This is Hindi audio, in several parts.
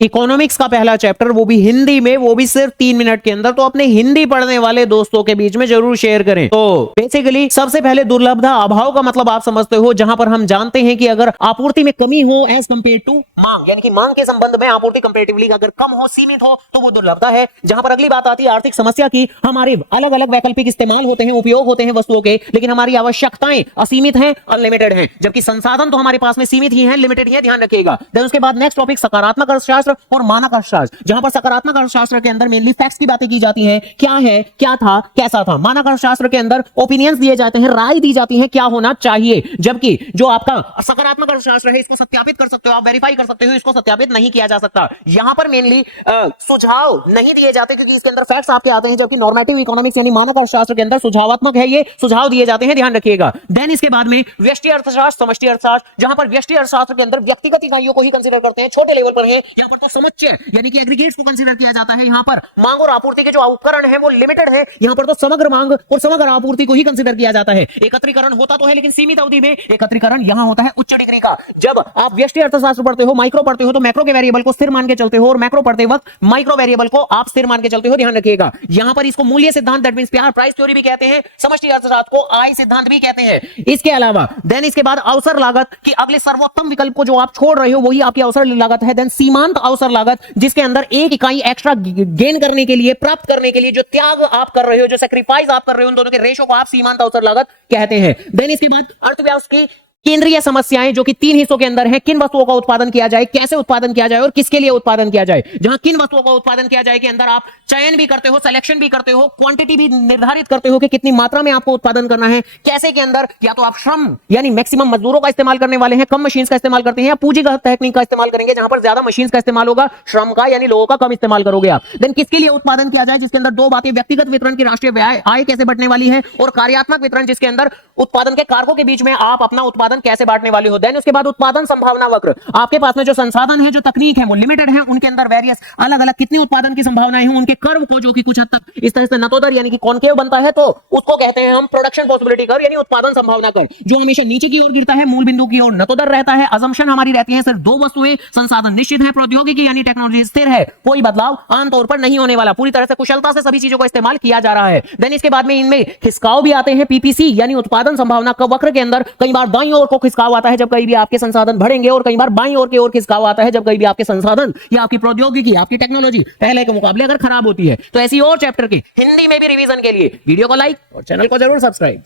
इकोनॉमिक्स का पहला चैप्टर, वो भी हिंदी में, वो भी सिर्फ 3 मिनट के अंदर। तो अपने हिंदी पढ़ने वाले दोस्तों के बीच में जरूर शेयर करें। तो बेसिकली सबसे पहले दुर्लभता, अभाव का मतलब आप समझते हो, जहां पर हम जानते हैं कि अगर आपूर्ति में कमी हो एज कंपेयर टू मांग, यानी कि मांग के संबंध में आपूर्ति कंपेरेटिवली अगर कम हो, सीमित हो, तो वो दुर्लभता है। जहां पर अगली बात आती है आर्थिक समस्या की, हमारे अलग अलग वैकल्पिक इस्तेमाल होते हैं, उपयोग होते हैं वस्तुओं के, लेकिन हमारी आवश्यकताएं असीमित हैं, अनलिमिटेड हैं, जबकि संसाधन तो हमारे पास में सीमित ही हैं, लिमिटेड ही है, ध्यान रखिएगा। देन उसके बाद नेक्स्ट टॉपिक सकारात्मक अर्थशास्त्र और मानक अर्थशास्त्र, जहां पर सकारात्मक अर्थशास्त्र के अंदर मेनली फैक्ट्स की बातें की जाती हैं, क्या है, क्या था, कैसा था। मानक अर्थशास्त्र के अंदर ओपिनियंस दिए जाते हैं, राय दी जाती है क्या होना चाहिए। जबकि जो आपका सकारात्मक अर्थशास्त्र है, इसको सत्यापित कर सकते हो आप, वेरीफाई कर सकते हो, इसको सत्यापित नहीं किया जा सकता। यहां पर मेनली सुझाव नहीं दिए जाते क्योंकि इसके अंदर फैक्ट्स आपके आते हैं, जबकि नॉर्मेटिव इकोनॉमिक्स यानी मानक अर्थशास्त्र के अंदर सुझावात्मक है, ये सुझाव दिए जाते हैं, ध्यान रखिएगा। देन इसके बाद में व्यष्टि अर्थशास्त्र, समष्टि अर्थशास्त्र, जहां पर व्यष्टि अर्थशास्त्र के अंदर व्यक्तिगत इकाइयों को ही कंसीडर करते हैं, छोटे लेवल पर है। यहां पर तो समुच्चय यानी कि एग्रीगेट्स को कंसीडर किया जाता है। यहां पर मांग और आपूर्ति के जो उपकरण है वो लिमिटेड है, यहां पर तो समग्र मांग और समग्र आपूर्ति को ही कंसीडर किया जाता है। एकत्रीकरण होता तो है लेकिन सीमित अवधि में, एकत्रीकरण यहां होता है उच्च डिग्री का। जब आप व्यष्टि अर्थशास्त्र पढ़ते हो, माइक्रो पढ़ते हो, तो मैक्रो के वेरिएबल को स्थिर मान के चलते हो, और मैक्रो पढ़ते वक्त माइक्रो वेरिएबल को आप स्थिर मान के चलते हो, ध्यान रखिएगा। यहां पर इसको मूल्य सिद्धांत, दैट मींस प्राइस थ्योरी भी कहते हैं, समष्टि अर्थशास्त्र को आय सिद्धांत भी कहते हैं। इसके अलावा देन इसके बाद अवसर लागत की अगले सर्वोत्तम विकल्प को जो आप छोड़ रहे हो वही आपकी अवसर लागत है। देन सीमांत अवसर लागत, जिसके अंदर एक इकाई एक्स्ट्रा गेन करने के लिए, प्राप्त करने के लिए जो त्याग आप कर रहे हो, जो सैक्रिफाइस आप कर रहे हो, उन दोनों के रेशो को आप सीमांत अवसर लागत कहते हैं। देन इसके बाद अर्थव्यवस्था की केंद्रीय समस्याएं, जो कि 3 हिस्सों के अंदर है। किन वस्तुओं का उत्पादन किया जाए, कैसे उत्पादन किया जाए और किसके लिए उत्पादन किया जाए। जहां किन वस्तुओं का उत्पादन किया जाए के अंदर आप चयन भी करते हो, सिलेक्शन भी करते हो, क्वांटिटी भी निर्धारित करते हो कि कितनी मात्रा में आपको उत्पादन करना है। कैसे के अंदर या तो आप श्रम यानी मैक्सिमम मजदूरों का इस्तेमाल करने वाले हैं, कम मशीन का इस्तेमाल करते हैं, या पूंजीगत तकनीक का इस्तेमाल करेंगे जहां पर ज्यादा मशीन का इस्तेमाल होगा, श्रम का यानी लोगों का कम इस्तेमाल करोगे आप। देन किसके लिए उत्पादन किया जाए, जिसके अंदर दो बातें, व्यक्तिगत वितरण की राष्ट्रीय आय कैसे बढ़ने वाली है, और कार्यात्मक वितरण, जिसके अंदर उत्पादन के कारकों के बीच में आप अपना उत्पादन कैसे बांटने वाले हो। देन उसके बाद उत्पादन संभावना वक्र, आपके पास में जो संसाधन है, जो तकनीक है, वो लिमिटेड है, उनके अंदर वेरियस अलग अलग कितनी उत्पादन की संभावनाएं हैं, उनके कर्व को, जो कि कुछ हद तक इस तरह से नतोदर यानी कि कॉनकेव बनता है, तो उसको कहते हैं हम प्रोडक्शन पॉसिबिलिटी कर्व यानी उत्पादन संभावना कर्व, जो हमेशा नीचे की ओर गिरता है, मूल बिंदु की ओर नतोदर रहता है। अजम्पशन हमारी रहती है सिर्फ 2 वस्तुएं, संसाधन निश्चित है, प्रौद्योगिकी यानी टेक्नोलॉजी स्थिर है, कोई बदलाव आमतौर पर नहीं होने वाला, पूरी तरह से कुशलता से सभी चीजों का इस्तेमाल किया जा रहा है। देन इसके बाद में इनमें खिसकाव भी आते हैं, पीपीसी यानी उत्पादन संभावना वक्र के अंदर कई बार दाईं ओर को खिसकाव आता है जब कहीं भी आपके संसाधन बढ़ेंगे, और कई बार बाईं ओर की ओर खिसकाव आता है जब कहीं भी आपके संसाधन या आपकी प्रौद्योगिकी, आपकी टेक्नोलॉजी पहले के मुकाबले अगर खराब होती है। तो ऐसी और चैप्टर की हिंदी में भी रिवीजन के लिए वीडियो को लाइक और चैनल को जरूर सब्सक्राइब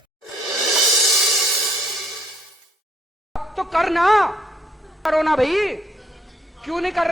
तो करना, करो ना भाई, क्यों नहीं कर रहे।